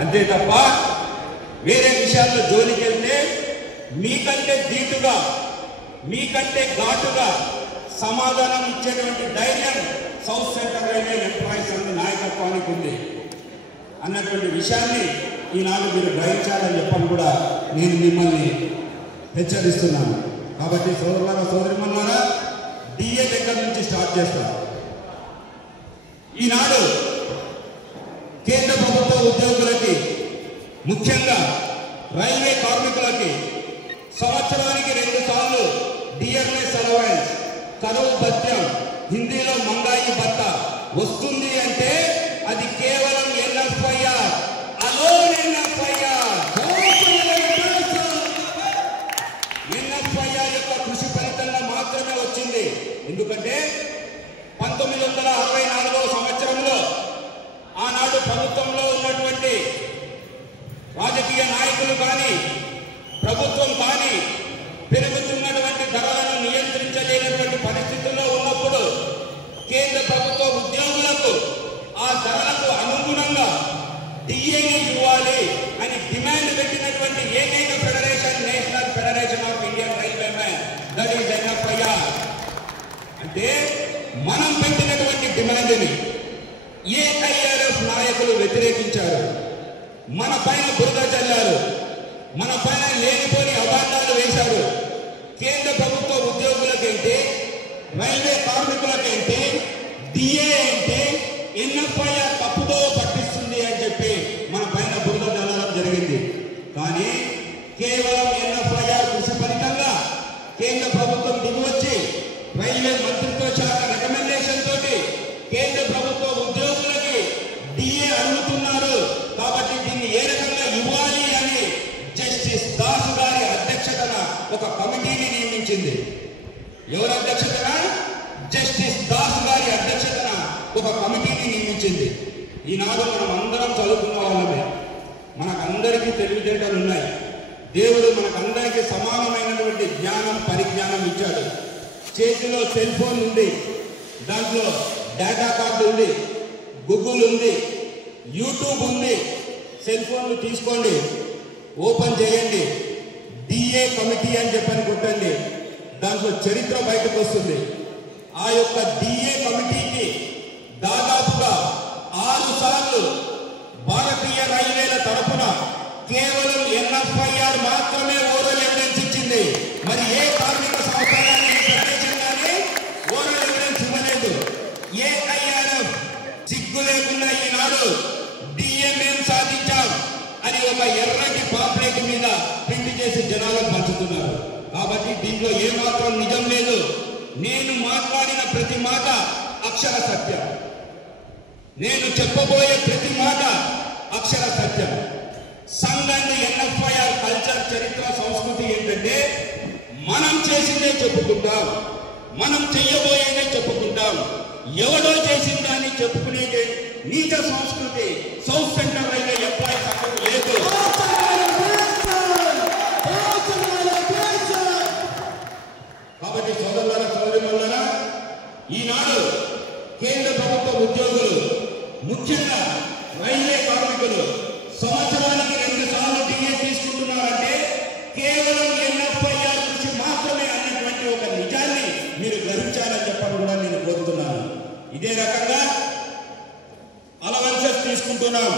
అంతే తప్ప వేరే విషయాల్లో జోలికి వెళ్తే మీకంటే ధీటుగా మీకంటే ఘాటుగా సమాధానం ఇచ్చేటువంటి ధైర్యం సౌత్ సెంట్రల్ రైల్వే ఎంప్లాయీస్ అనే నాయకత్వానికి ఉంది అన్నటువంటి విషయాన్ని ఈనాడు మీరు గ్రహించాలని చెప్పని కూడా నేను మిమ్మల్ని హెచ్చరిస్తున్నాను. కాబట్టి సోదరులారా సోదరిమణులారా డిఏ దగ్గర నుంచి స్టార్ట్ చేస్తాను. ఈనాడు కేంద్ర ప్రభుత్వ ఉద్యోగులకి ముఖ్యంగా రైల్వే కార్మికులకి సంవత్సరానికి 2 సార్లు డిఆర్ఎస్ అలవెన్స్ కరువు భత్యం హిందీలో మంగాయి భత్త వస్తుంది అంటే అది కేవలం ఎన్ఎఫ్ఐఆర్ అలోన్ ఎన్ఎఫ్ఐఆర్ యొక్క కృషి ఫలితంగా మాత్రమే వచ్చింది. ఎందుకంటే 1964వ సంవత్సరంలో ఆనాడు ప్రభుత్వంలో ఉన్నటువంటి రాజకీయ నాయకులు కానీ ప్రభుత్వం కానీ పెరుగుతున్నటువంటి ధరలను నియంత్రించలేనటువంటి పరిస్థితుల్లో ఉన్నప్పుడు కేంద్ర ప్రభుత్వ ఉద్యోగులకు ఆ ధరలకు అనుగుణంగా డిఏని ఇవ్వాలి అని డిమాండ్ పెట్టినటువంటి ఏకైక federation national federation of Indian railwaymen, that is NFIR. అంటే మనం పెట్టినటువంటి డిమాండ్ని ఏఐఆర్ఎఫ్ నాయకులు వ్యతిరేకించారు, మన పైన బురద చల్లారు, మన పైన లేనిపోని అభాండాలు వేశారు. కేంద్ర ప్రభుత్వ ఉద్యోగులకైతే రైల్వే కార్మికులకైతే డిఏ అంటే ఎన్ఎఫ్ఐఆర్ తప్పుదో పట్టిస్తుంది అని చెప్పి మన పైన బురద చల్లడం జరిగింది. కానీ కేవలం ఎన్ఎఫ్ఐఆర్ కృషి ఫలితంగా కేంద్ర ప్రభుత్వం దిగివచ్చి రైల్వే మంత్రిత్వ శాఖ రికమెండేషన్ తోటి కేంద్ర ప్రభుత్వ ఉద్యోగులకి డిఏ అడుగుతున్నారు. కాబట్టి దీన్ని ఏ రకంగా ఇవ్వాలి అని జస్టిస్ దాస్ గారి అధ్యక్షతన ఒక కమిటీని నియమించింది. ఎవరి అధ్యక్షతన? జస్టిస్ దాస్ గారి అధ్యక్షతన ఒక కమిటీని నియమించింది. ఈనాడు మనం అందరం చదువుకున్న వాళ్ళమే, మనకందరికీ తెలివితేటలు ఉన్నాయి. దేవుడు మనకందరికీ సమానమైనటువంటి జ్ఞానం పరిజ్ఞానం ఇచ్చాడు. చేతిలో సెల్ ఫోన్ ఉంది, దాంట్లో డేటా కార్డు ఉంది, గూగుల్ ఉంది, యూట్యూబ్ ఉంది. సెల్ ఫోన్లు తీసుకోండి, ఓపెన్ చేయండి, డిఏ కమిటీ అని చెప్పని కొట్టండి, దాంట్లో చరిత్ర బయటకు వస్తుంది. ఆ యొక్క డిఏ కమిటీకి దాదాపుగా 6 సార్లు భారతీయ రైల్వేల తరఫున కేవలం ఎన్ఎఫ్ఐఆర్ మాత్రమే ఓరల్ ఎవిడెన్స్ ఇచ్చింది. మరి ఏ కార్మిక సంస్థ ఓరల్ ఎవిడెన్స్ ఇవ్వలేదు. ఏఐఆర్ఎఫ్ సిగ్గు లేకుండా ఈనాడు డిఏ మేము సాధించాం అని ఒక ఎర్రటి పాంప్లెట్ మీద ప్రింట్ చేసి జనాలకు పంచుతున్నారు. కాబట్టి దీంట్లో ఏమాత్రం నిజం లేదు. నేను మాట్లాడిన ప్రతి మాట అక్షర సత్యం, నేను చెప్పబోయే ప్రతి మాట అక్షర సత్యం. సంఘ్ అండ్ ఎన్ఎఫ్ఐఆర్ కల్చర్ చరిత్ర సంస్కృతి ఏంటంటే మనం చేసిందే చెప్పుకుంటాం, మనం చెయ్యబోయేదే చెప్పుకుంటాం. ఎవడో చేసిందని చెప్పుకునేదే నీచ సంస్కృతి సౌత్ సెంట్రల్ రైల్వే ఎంప్లాయీస్ అక్కడ లేదు. కాబట్టి సోదరులారా సోదరిమణులారా, ఈనాడు కేంద్ర ప్రభుత్వ ఉద్యోగులు ముఖ్యంగా రైల్వే కార్మికులు సంవత్సరానికి 2 సార్లు డిఏ తీసుకుంటున్నారంటే కేవలం ఎన్ఎఫ్ఐఆర్ నుంచి మాత్రమే అన్నటువంటి ఒక నిజాన్ని మీరు గ్రహించాలని చెప్పడం కూడా నేను కోరుతున్నాను. ఇదే రకంగా అలవెన్సెస్ తీసుకుంటున్నాం,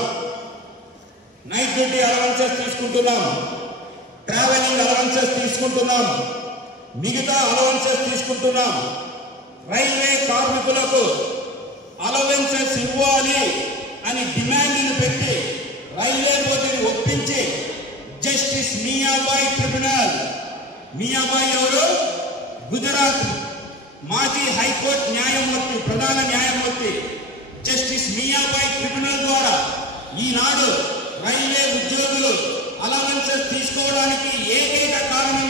నైట్ డ్యూటీ అలవెన్సెస్ తీసుకుంటున్నాం, ట్రావెలింగ్ అలవెన్సెస్ తీసుకుంటున్నాం, మిగతా అలవెన్సెస్ తీసుకుంటున్నాం. రైల్వే కార్మికులకు అలవెన్సెస్ ఇవ్వాలి అని డిమాండ్ను పెట్టి రైల్వే బోర్డుని ఒప్పించి జస్టిస్ మియాబాయి ట్రిబ్యునల్, మియాబాయి ఎవరు? గుజరాత్ మాజీ హైకోర్టు న్యాయమూర్తి, ప్రధాన న్యాయమూర్తి. జస్టిస్ మియాబాయి ట్రిబ్యునల్ ద్వారా ఈనాడు రైల్వే ఉద్యోగులు అలవెన్సెస్ తీసుకోవడానికి ఏకైక కారణం